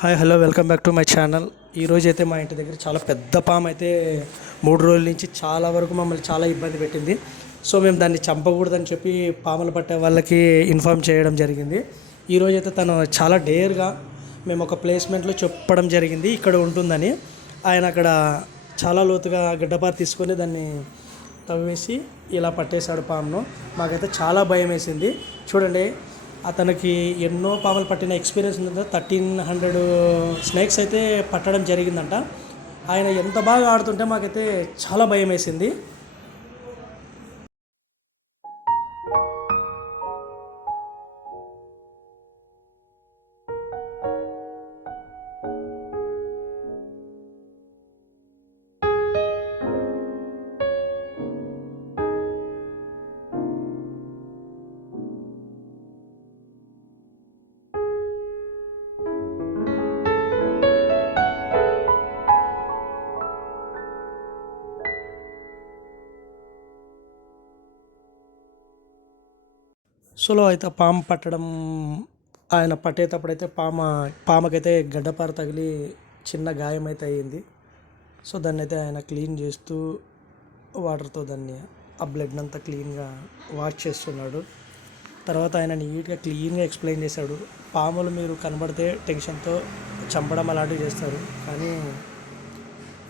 Hi hello welcome back to my channel ఈరోజు అయితే మా ఇంటి దగ్గర చాలా పెద్ద పాము అయితే మూడు రోజుల నుంచి చాలా వరకు మమ్మల్ని చాలా ఇబ్బంది పెట్టింది. సో మేము దాన్ని చంపకూడదని చెప్పి పాములు పట్టే వాళ్ళకి ఇన్ఫామ్ చేయడం జరిగింది. ఈరోజు అయితే తను చాలా డేర్గా మేము ఒక ప్లేస్మెంట్లో చెప్పడం జరిగింది ఇక్కడ ఉంటుందని. ఆయన అక్కడ చాలా లోతుగా గడ్డపార తీసుకొని దాన్ని తవ్వేసి ఇలా పట్టేశాడు పామును. మాకైతే చాలా భయం వేసింది చూడండి అతనికి ఎన్నో పాములు పట్టిన ఎక్స్పీరియన్స్ ఉందంట. థర్టీన్ హండ్రెడ్ స్నేక్స్ అయితే పట్టడం జరిగిందంట. ఆయన ఎంత బాగా ఆడుతుంటే మాకైతే చాలా భయం వేసింది సోలో అయితే పాము పట్టడం ఆయన పట్టేటప్పుడైతే పామ పామకైతే గడ్డపార తగిలి చిన్న గాయం అయితే అయ్యింది. సో దాన్ని అయితే ఆయన క్లీన్ చేస్తూ వాటర్తో దాన్ని ఆ బ్లడ్ అంతా క్లీన్గా వాష్ చేస్తున్నాడు. తర్వాత ఆయన నీట్గా క్లీన్గా ఎక్స్ప్లెయిన్ చేశాడు. పాములు మీరు కనబడితే టెన్షన్తో చంపడం అలాంటివి చేస్తారు. కానీ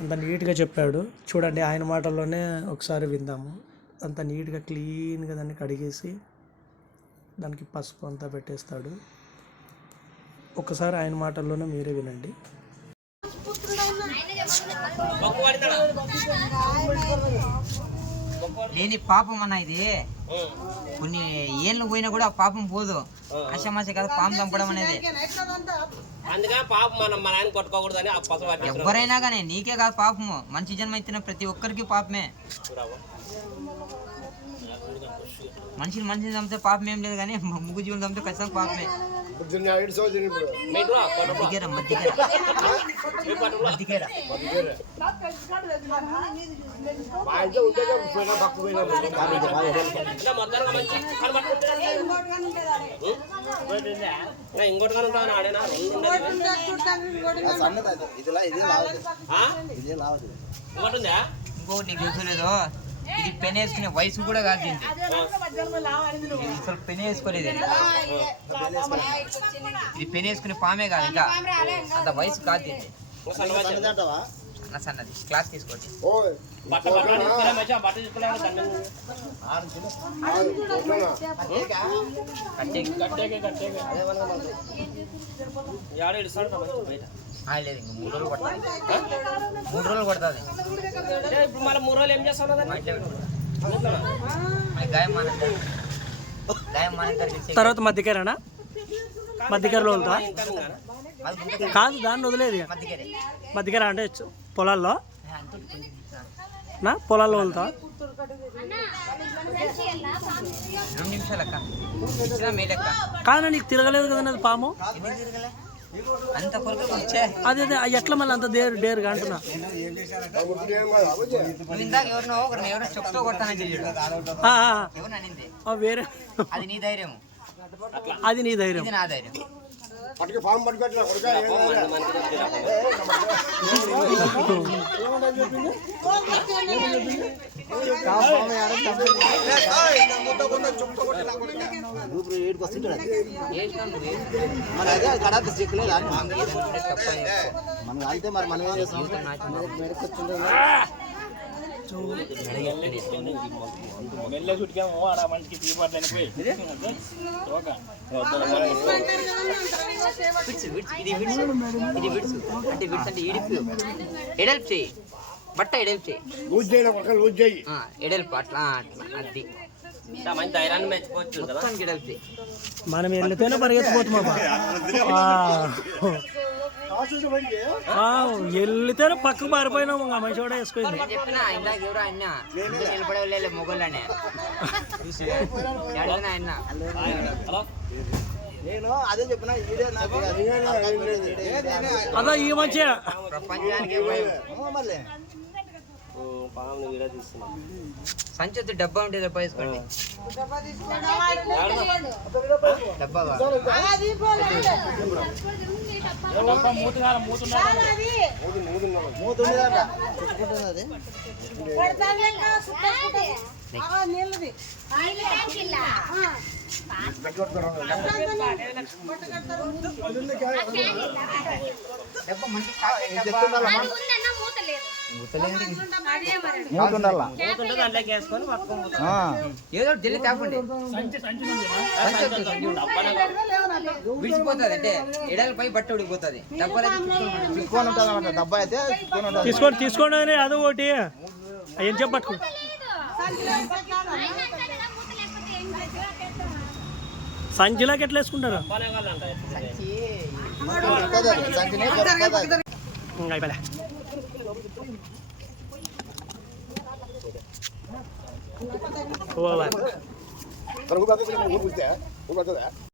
అంత నీట్గా చెప్పాడు. చూడండి ఆయన మాటల్లోనే ఒకసారి విందాము. అంత నీట్గా క్లీన్గా దాన్ని కడిగేసి దానికి పసుపు అంతా పెట్టేస్తాడు. ఒకసారి ఆయన మాటల్లోనే మీరే వినండి. లేని పాపం అన్న ఇది. కొన్ని ఏళ్ళు పోయినా కూడా ఆ పాపం పోదు. ఆశమాస కదా పాపం చంపడం అనేది. ఎవరైనా కానీ నీకే కాదు పాపము. మంచి జన్మ ఇచ్చిన ప్రతి ఒక్కరికి పాపమే. మనిషిని మనిషిని చంపితే పాపం ఏం లేదు కానీ ముగ్గు జీవులు చంపితే ఖచ్చితంగా పాపమే. మధ్యకేర ఇంకోటి కానీ ఉంటాను ఆడేనా? రెండు ఉండదు ఆ? ఇంకోటి ఉందా? ఇంకో నీకు తెలుసలేదు ఇది పెన్ వేసుకునే వయసు కూడా కాదు అసలు పెన్ వేసుకోలేదు. ఇది పెన్ వేసుకునే పామే కాదు ఇంకా. అంత వయసు కాదు. అన్న సన్నది. క్లాస్ తీసుకోండి. కట్టే లేదు ఇంక మూడు రోజులు పడుతుంది. మూడు రోజులు పడుతుంది. ఇప్పుడు మళ్ళీ మూడు రోజులు ఏం గాయం గాయం తర్వాత మధ్యకేరానా? మధ్యకేరలో ఉందా? కాదు. దాన్ని వదిలేదు మధ్యకేరే. మధ్యకేర అంటే చు- పొలాల్లో. నా పొలాల్లో వెళ్తా కానీ నీకు తిరగలేదు కదా అది పాము? అదే అదే ఎట్లా మళ్ళీ అంత డేర్ డేర్గా అంటున్నా? వేరే. అది నీ ధైర్యం. అది నీ ధైర్యం. ఇది నా ధైర్యం పాపం మంది మంది కొద్దిగా పాపం. మనం అయితే మరి మనం ఏం చేస్తాం విడ్స్ విడ్స్. ఇది విడ్స్. ఇది విడ్స్. అంటే విడ్స్ అంటే ఇడిపి ఎడల్ప్ చేయి. బట్ట ఎడల్ప్ చేయి. ఆ, ఎడల్పు అట్లా అట్లా అది. ఇంకా మంచి ధైర్యాన్ని మెచ్చుకోవచ్చు కదా. మొత్తానికి ఎడల్ప్ చేయి. మనం వెళ్తేనే పరిగెత్తిపోతున్నామా వెళ్తేనే పక్కకు పారిపోయినాము ఇంకా మనిషి కూడా వేసుకుంది. నేను చెప్పిన ఇందాక ఎవరో ఆయన నిలబడవలే మొగోళ్ళనే. ఎడన ఆయన హలో? నేను అదే చెప్పిన అదా. ఈ మధ్య. ప్రపంచానికి వీడియో తీస్తున్నాం. సంచి డబ్బా ఉంటే డబ్బా వేసుకోండి డబ్బా ఏదో ఢిల్లీ జల్లి తాపండి విడిచిపోతుంది అంటే ఎడలపై బట్ట ఉడికిపోతుంది డబ్బాలో డబ్బా అయితే తీసుకోండి తీసుకోండి అదో ఒకటి ఏం చెప్పట్టు సంచిలాకి ఎట్లా వేసుకుంటారు? అయిపోలే.